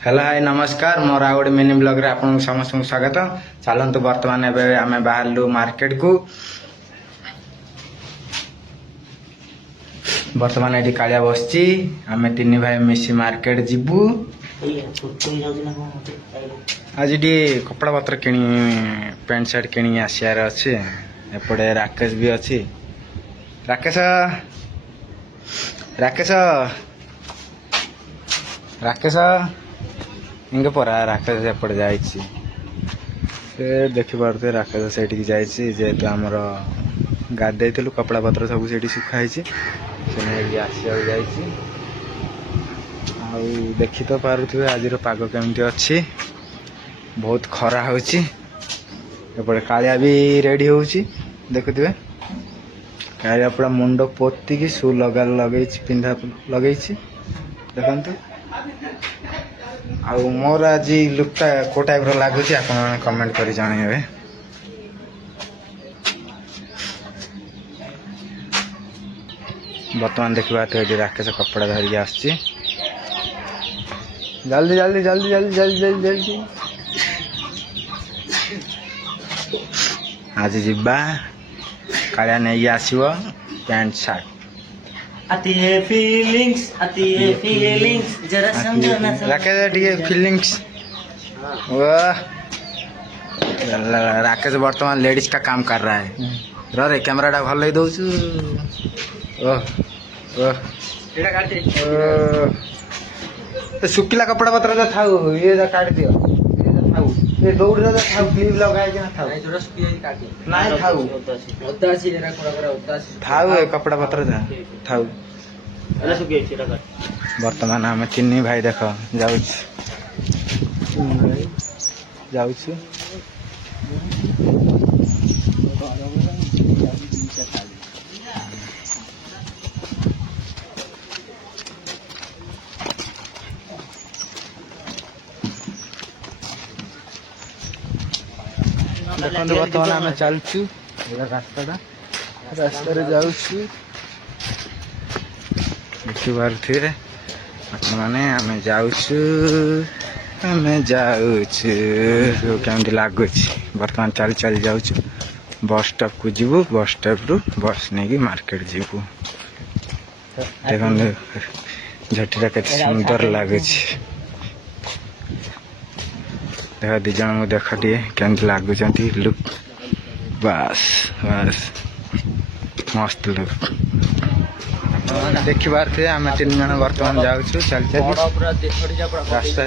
Hello hi नमस्कार मोर आ गोटे mini blog रे आपन समस्त स्वागत। चलतु बर्तमान एबे आमे बाहरलु मार्केट को। बर्तमान एटी कालिया बसची आमे तीन भाई मिसी मार्केट जिबू। आज डी कपड़ा पत्र किनी पैंट शर्ट किनी आसियार अछि। एपड़े राकेश भी अछि। राकेश राकेश राकेश इंगे परा राकेश एपड़े जाइछि। से देखि पारते राकेश सेठी जाइछि जेतु हमर गाधैथिलु कपड़ा पत्र सब सेठी सुखाइछि। से नेली आसिया जाइछि। आ देखि तो पारुथिबे आजिर पाग केमती अछि। बहुत खरा होछि। एपड़े कालिया भी रेडी होछि देखुथिबे। कालिया पूरा मुंडो पोती की सु लगैछि पिंधा लगैछि देखंतु। आउ मोर आज लुकटा को टाइप रो लागुछि आपन कमेंट करि जणाइबे। बर्तमान देखबा तो एडी राकेश कपड़ा धरि आछि। जल्दी जल्दी जल्दी जल्दी जल्दी जल्दी जल्दी आज जिबा कालिया नै आसीबो पैंट शर्ट। आती है फीलिंग्स जरा समझो ना। राकेश डी फीलिंग्स वाह। राकेश वर्तमान लेडीज का काम कर रहा है। रे कैमरा टा भल दउछु। ओह ओह एटा काट दे। सुखिला कपड़ा पत्र जो थाउ ये काट दियो। ये थाउ ये दौड़ जो थाउ क्लिप लगाए के ना थाउ। नहीं जोरा सुखी काट दियो। नहीं थाउ ओद्दा सी जरा कोड़ा कोड़ा ओद्दा सी थाउ कपड़ा पत्र जा थाउ। अरे सुखी छेरा काट। वर्तमान हम तीन भाई देख जाउछ जाउछ। देखो बर्तमान आम चलचु रास्ता जाऊँ देखी पारे मैंने आम जाऊँ कमी लगुच। बर्तमान चल चल जाऊँ बस स्टॉप को जीवु। बस स्टॉप रु बस नहीं मार्केट जीवु। देखो झटीटा के सुंदर लगुच। देख दी जन देख टे केमती लगुच लुक। बस बस मस्त लुक देखी पारे आम तीन जन बर्तमान जाऊँ चल चल रास्ता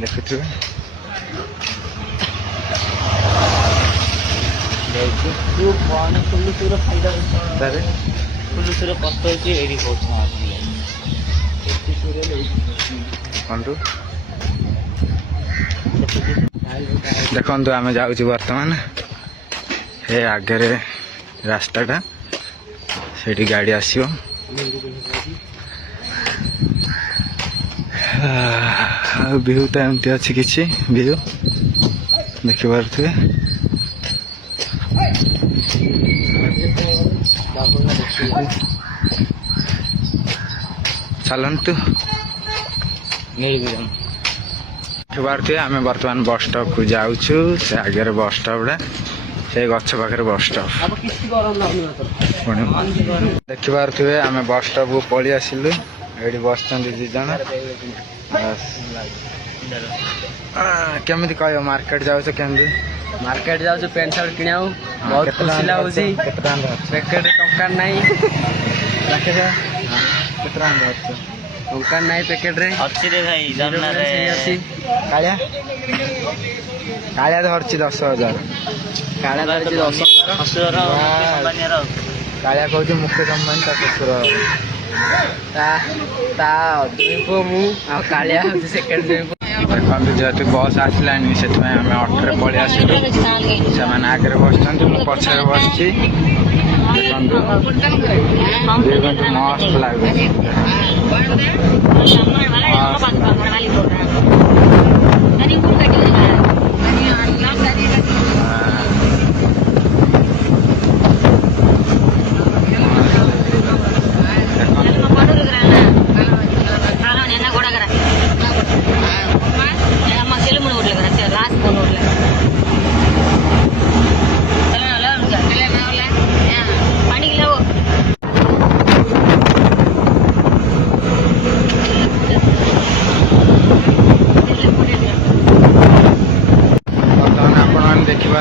देखुए। देखो आम जाऊँ बर्तमान हे आगे रास्ताटा से गाड़ी आसो। व्यू तो एमती अच्छी किसी व्यू देखी पारे। चलतु देखिए आम बर्तमान बस स्टॉप को जाऊँ। से आगे बस स्टॉप से गछ पाखे बस स्टॉप देखी पारे आम बस स्टॉप को पलि आसिलु। ये बस दी जन केमी कह मार्केट जाऊ केमी मार्केट जाऊ पैंट शर्ट किना बहुत खुशी लगुची। पैकेट टंका नहीं टंका नहीं पैकेट रे अच्छी रे भाई जानना रे अच्छी कालिया कालिया धरची 10,000 काला धरची 10,000 कालिया कहूँ मुख्य कंपनी ता ससुर कालिया सेकेंड देखते जेहतु बस आसला से आम अटो पलि आसलु। से आगे बस पछे बस देखते मस्त लगे।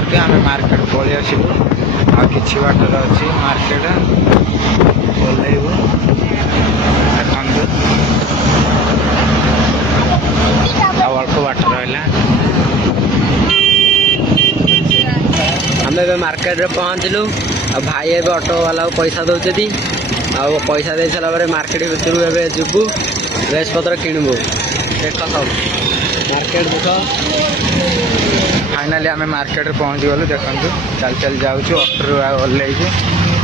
ଦେଖିପାରୁଥିବେ ଆମେ ମାର୍କେଟ ପଳେଇ ଆସିବୁ। ଆଉ କିଛି ବାଟରେ ଅଛି ମାର୍କେଟ, ଓହ୍ଲେଇବୁ। ଦେଖନ୍ତୁ ଆଉ ଅଳ୍ପ ବାଟ ରହିଲା। ଆମେ ଏବେ ମାର୍କେଟରେ ପହଞ୍ଚିଲୁ। ଆଉ ଭାଇ ଏବେ ଅଟୋ ବାଲାକୁ ପଇସା ଦେଉଛନ୍ତି। ଆଉ ପଇସା ଦେଇ ସାରିଲା ପରେ ମାର୍କେଟ ଭିତରୁ ଏବେ ଯିବୁ, ଡ୍ରେସ୍ ପତ୍ର କିଣିବୁ। ଦେଖ ସବୁ ମାର୍କେଟ ଦେଖ। ଫାଇନାଲି ଆମେ ମାର୍କେଟରେ ପହଞ୍ଚିଗଲୁ। ଦେଖନ୍ତୁ ଚାଲି ଚାଲି ଯାଉଛୁ ଅଟୋରୁ ଆଉ ଓହ୍ଲେଇକି,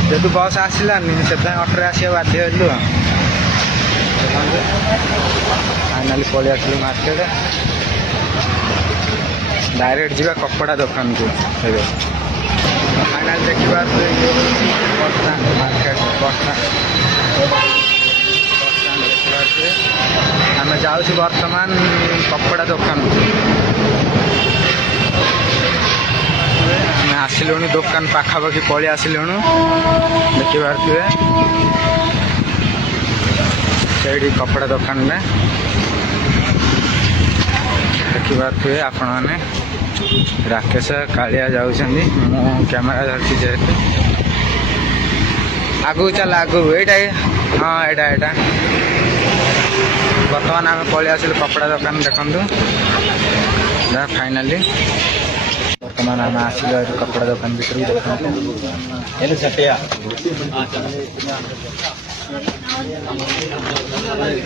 ଯେହେତୁ ବସ୍ ଆସିଲାନି ସେଥିପାଇଁ ଅଟୋରେ ଆସିବାକୁ ବାଧ୍ୟ ହେଲୁ। ଦେଖନ୍ତୁ ଫାଇନାଲି ପଳେଇ ଆସିଲୁ ମାର୍କେଟ। ଡାଇରେକ୍ଟ ଯିବା କପଡ଼ା ଦୋକାନକୁ। ଏବେ ଫାଇନାଲି ଦେଖିପାରୁଛୁ ବସଷ୍ଟାଣ୍ଡ, ମାର୍କେଟ ବସଷ୍ଟାଣ୍ଡ ଦେଖିପାରୁଛୁ। ଆମେ ଯାଉଛୁ ବର୍ତ୍ତମାନ କପଡ଼ା ଦୋକାନକୁ। ଆମେ ଆସିଲୁଣି ଦୋକାନ ପାଖାପାଖି ପଳେଇ ଆସିଲୁଣୁ। ଦେଖିପାରୁଥିବେ ସେଇଠି କପଡ଼ା ଦୋକାନରେ ଦେଖିପାରୁଥିବେ ଆପଣମାନେ। ରାକେଶ କାଳିଆ ଯାଉଛନ୍ତି, ମୁଁ କ୍ୟାମେରା ଧରିଛି ଯେହେତୁ। ଆଗକୁ ଚାଲ ଆଗକୁ, ଏଇଟା ହଁ ଏଇଟା ବର୍ତ୍ତମାନ ଆମେ ପଳେଇ ଆସିଲୁ କପଡ଼ା ଦୋକାନ। ଦେଖନ୍ତୁ ଫାଇନାଲି ବର୍ତ୍ତମାନ ଆମେ ଆସିଲୁ ଏଠି କପଡ଼ା ଦୋକାନ ଭିତରକୁ।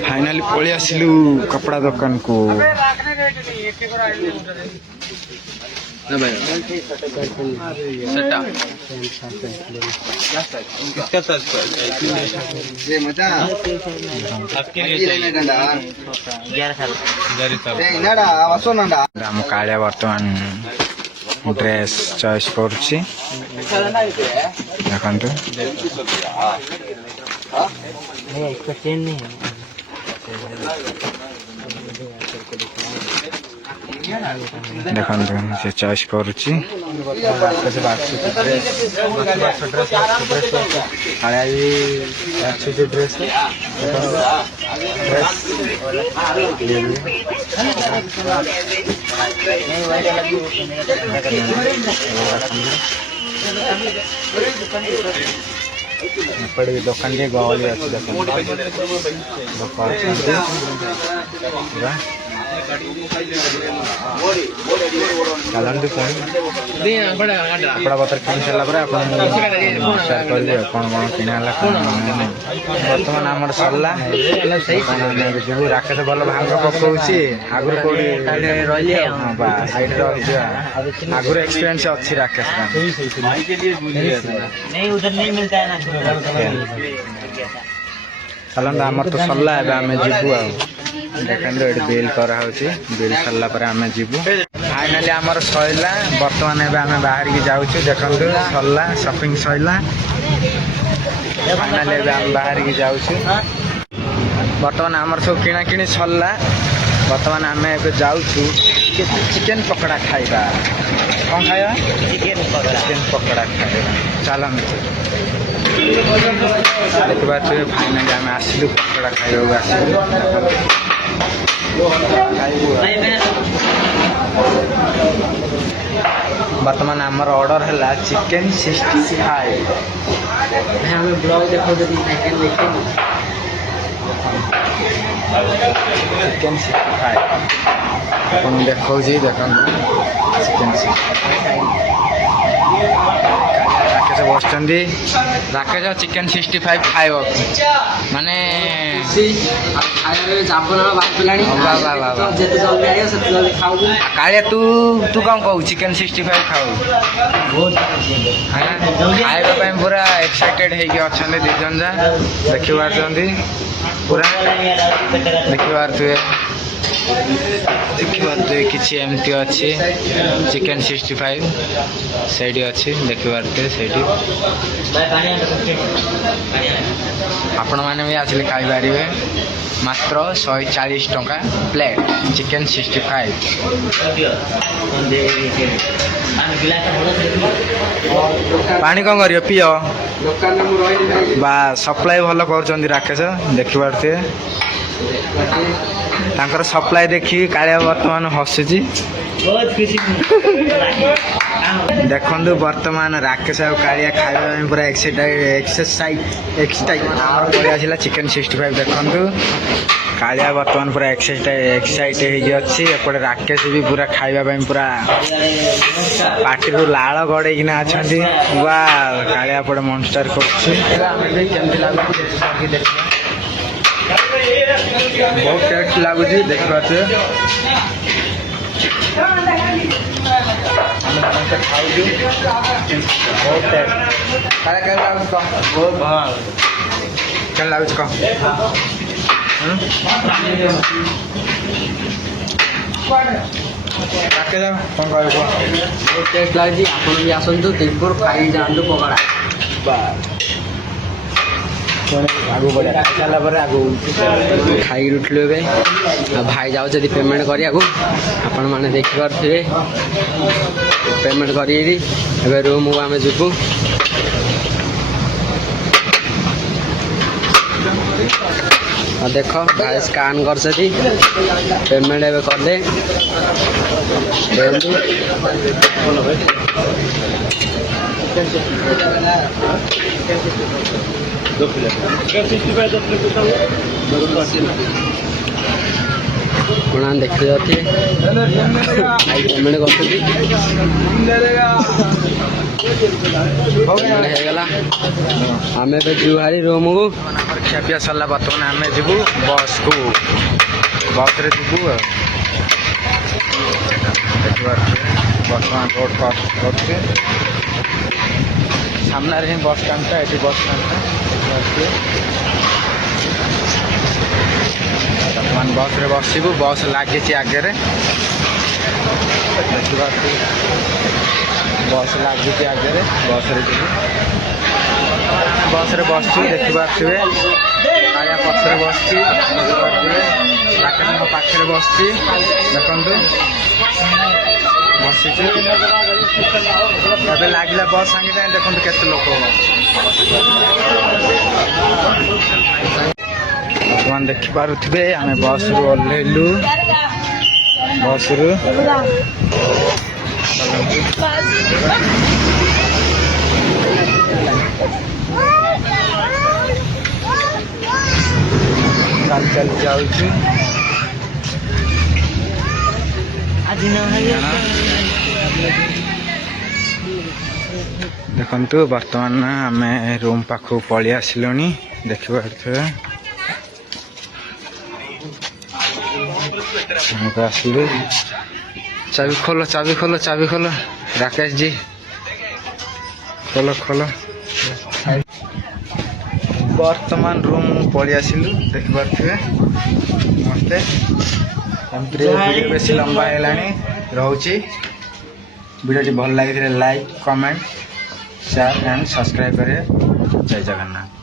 ଫାଇନାଲି ପଳେଇ ଆସିଲୁ କପଡ଼ା ଦୋକାନକୁ। ଆମ କାଳିଆ ବର୍ତ୍ତମାନ ଡ୍ରେସ୍ ଚଏସ୍ କରୁଛି। ଦେଖନ୍ତୁ ଦେଖନ୍ତୁ ସେ ଚଏସ୍ କରୁଛି। କାଳିଆ ବି ଆସୁଛି ଡ୍ରେସ୍। ଏପଟେ ଦୋକାନ ଟିକେ ଗହଳି ଅଛି। ଦେଖନ୍ତୁ ଲୋକ ଅଛନ୍ତି ପୁରା। ଚାଲନ୍ତୁ ପୁଣି କପଡ଼ା ପତ୍ର କିଣି ସାରିଲା ପରେ ଆପଣଙ୍କୁ ସେୟାର କରିବି କ'ଣ କ'ଣ କିଣା ହେଲା କ'ଣ ନାହିଁ। ବର୍ତ୍ତମାନ ଆମର ସରିଲା। ଯିବୁ। ରାକେଶ ଭଲ ଭାଙ୍ଗ ପକଉଛି। ଆଗରୁ କୋଉଠି ରହିଲି ଆଉ। ହଁ ବା ସେଇଠି ରହିଯିବା। ଆଗରୁ ଏକ୍ସପିରିଏନ୍ସ ଅଛି ରାକେଶ। ଚାଲନ୍ତୁ ଆମର ତ ସରିଲା, ଏବେ ଆମେ ଯିବୁ ଆଉ। ଦେଖନ୍ତୁ ଏଠି ବିଲ୍ କରାହେଉଛି। ବିଲ୍ ସରିଲା ପରେ ଆମେ ଯିବୁ। ଫାଇନାଲି ଆମର ସରିଲା। ବର୍ତ୍ତମାନ ଏବେ ଆମେ ବାହାରିକି ଯାଉଛୁ। ଦେଖନ୍ତୁ ସରିଲା, ସପିଂ ସରିଲା। ଫାଇନାଲି ଏବେ ଆମେ ବାହାରିକି ଯାଉଛୁ। ବର୍ତ୍ତମାନ ଆମର ସବୁ କିଣାକିଣି ସରିଲା। ବର୍ତ୍ତମାନ ଆମେ ଏବେ ଯାଉଛୁ ଚିକେନ ପକୋଡ଼ା ଖାଇବା। କ'ଣ ଖାଇବା? ଚିକେନ ପକୋଡ଼ା ଖାଇବା। ଚାଲନ୍ତୁ ଦେଖିପାରୁଥିବେ ଫାଇନାଲି ଆମେ ଆସିଲୁ ପକୋଡ଼ା ଖାଇବାକୁ ଆସିଲୁ। ବର୍ତ୍ତମାନ ଆମର ଅର୍ଡ଼ର ହେଲା ଚିକେନ 65। ଆମେ ବ୍ଲଗ ଦେଖାଉଛୁ ଚିକେନ 65 ଆପଣଙ୍କୁ ଦେଖାଉଛି। ଦେଖନ୍ତୁ ଚିକେନ 65। ରାକେଶ ବସିଛନ୍ତି। ରାକେଶ ଚିକେନ 65 ଖାଇବ ମାନେ କାଳିଆ ତୁ କ'ଣ କହୁ? ଚିକେନ 65 ଖାଉ? ଖାଇବା ପାଇଁ ପୁରା ଏକ୍ସାଇଟେଡ୍ ହେଇକି ଅଛନ୍ତି ଦୁଇ ଜଣ ଯା। ଦେଖିପାରୁଛନ୍ତି ପୁରା। ଦେଖିପାରୁଥିବେ କିଛି ଏମିତି ଅଛି ଚିକେନ 65 ସେଇଠି ଅଛି। ଦେଖିପାରୁଥିବେ ସେଇଠି। ଆପଣମାନେ ବି ଆସିଲେ ଖାଇପାରିବେ। ମାତ୍ର 140 ଟଙ୍କା ପ୍ଲେଟ୍ ଚିକେନ 65। ପାଣି କ'ଣ କରିବ? ପିଅ ବା ସପ୍ଲାଏ ଭଲ କରୁଛନ୍ତି ରାକେଶ। ଦେଖିପାରୁଥିବେ ତାଙ୍କର ସପ୍ଲାଏ ଦେଖିକି କାଳିଆ ବର୍ତ୍ତମାନ ହସୁଛି। ଦେଖନ୍ତୁ ବର୍ତ୍ତମାନ ରାକେଶ ଆଉ କାଳିଆ ଖାଇବା ପାଇଁ ପୁରା ଏକ୍ସାଇଟ୍ ଆମର ପଳେଇ ଆସିଲା ଚିକେନ୍ 65 ଦେଖନ୍ତୁ କାଳିଆ ବର୍ତ୍ତମାନ ପୁରା ଏକ୍ସାଇଟ୍ ହେଇକି ଅଛି ଏପଟେ ରାକେଶ ବି ପୁରା ଖାଇବା ପାଇଁ ପୁରା ପାଟିରୁ ଲାଳ ଗଡ଼େଇକିନା ଅଛନ୍ତି ବା କାଳିଆ ଏପଟେ ମନଷ୍ଟାର କରୁଛି ଆମେ ବି କେମିତି ଲାଗୁଛି ଦେଖିବା ବହୁତ ଟେଷ୍ଟ ଲାଗୁଛି ଦେଖିପାରୁଥିବେ ଆମେ ଖାଉଛୁ ବହୁତ ଟେଷ୍ଟ କେମିତି ଲାଗୁଛି କହ ବହୁତ ଭଲ କେମିତି ଲାଗୁଛି କହ ରାକେଶ କ'ଣ କହିବ ବହୁତ ଟେଷ୍ଟ ଲାଗୁଛି ଆପଣ ବି ଆସନ୍ତୁ ତିରୁପୁର ଖାଇ ଯାଆନ୍ତୁ ପକୋଡ଼ା ଆଗକୁ ବଢ଼ିଆ ସାରିଲା ପରେ ଆଗକୁ ଖାଇକି ଉଠିଲୁ ଏବେ ଆଉ ଭାଇ ଯାଉଛନ୍ତି ପେମେଣ୍ଟ କରିବାକୁ ଆପଣମାନେ ଦେଖିପାରୁଥିବେ ପେମେଣ୍ଟ କରିକି ଏବେ ରୁମ୍କୁ ଆମେ ଯିବୁ ଆଉ ଦେଖ ଭାଇ ସ୍କାନ୍ କରିଛନ୍ତି ପେମେଣ୍ଟ ଏବେ କଲେ ଆପଣ ଦେଖି ଯାଉଥିବେ ପେମେଣ୍ଟ କରୁଛନ୍ତି ପେମେଣ୍ଟ ହେଇଗଲା ଆମେ ଏବେ ଯିବୁ ଭାରି ରୁମ୍କୁ ଖିଆପିଆ ସରିଲା ବର୍ତ୍ତମାନ ଆମେ ଯିବୁ ବସ୍କୁ ବସ୍ରେ ଯିବୁ ଦେଖିପାରୁଥିବେ ବର୍ତ୍ତମାନ ରୋଡ଼ କ୍ରସ୍ କରୁଛି ସାମ୍ନାରେ ହିଁ ବସ୍ ଷ୍ଟାଣ୍ଡଟା ଏଠି ବସ୍ ଷ୍ଟାଣ୍ଡଟା ଦେଖିପାରୁଥିବେ ବର୍ତ୍ତମାନ ବସ୍ରେ ବସିବୁ ବସ୍ ଲାଗିଛି ଆଗରେ ଦେଖିପାରୁଥିବେ ବସ୍ ଲାଗିଛି ଆଗରେ ବସ୍ରେ ଯିବୁ ବସ୍ରେ ବସିଛୁ ଦେଖିପାରୁଥିବେ କାଳିଆ ପଛରେ ବସିଛି ଦେଖିପାରୁଥିବେ ରାକେଶଙ୍କ ପାଖରେ ବସିଛି ଦେଖନ୍ତୁ ବସିଛୁ ଏବେ ଲାଗିଲା ବସ୍ ସାଙ୍ଗେ ସାଙ୍ଗେ ଦେଖନ୍ତୁ କେତେ ଲୋକ ବର୍ତ୍ତମାନ ଦେଖିପାରୁଥିବେ ଆମେ ବସ୍ରୁ ଓହ୍ଲେଇଲୁ ବସ୍ରୁ ଚାଲି ଚାଲି ଯାଉଛୁ ଦେଖନ୍ତୁ ବର୍ତ୍ତମାନ ଆମେ ରୁମ୍ ପାଖକୁ ପଳେଇ ଆସିଲୁଣି ଦେଖିପାରୁଥିବେ ଆସିଲୁ ଚାବି ଖୋଲ ରାକେଶ ଜି ଖୋଲ ବର୍ତ୍ତମାନ ରୁମ୍ ପଳେଇ ଆସିଲୁ ଦେଖିପାରୁଥିବେ ସମସ୍ତେ ଭିଡ଼ିଓ ବେଶୀ ଲମ୍ବା ହେଇଗଲାଣି ରହୁଛି ଭିଡ଼ିଓଟି ଭଲ ଲାଗିଥିଲେ like comment share and subscribe କରିବେ ଜୟ ଜଗନ୍ନାଥ।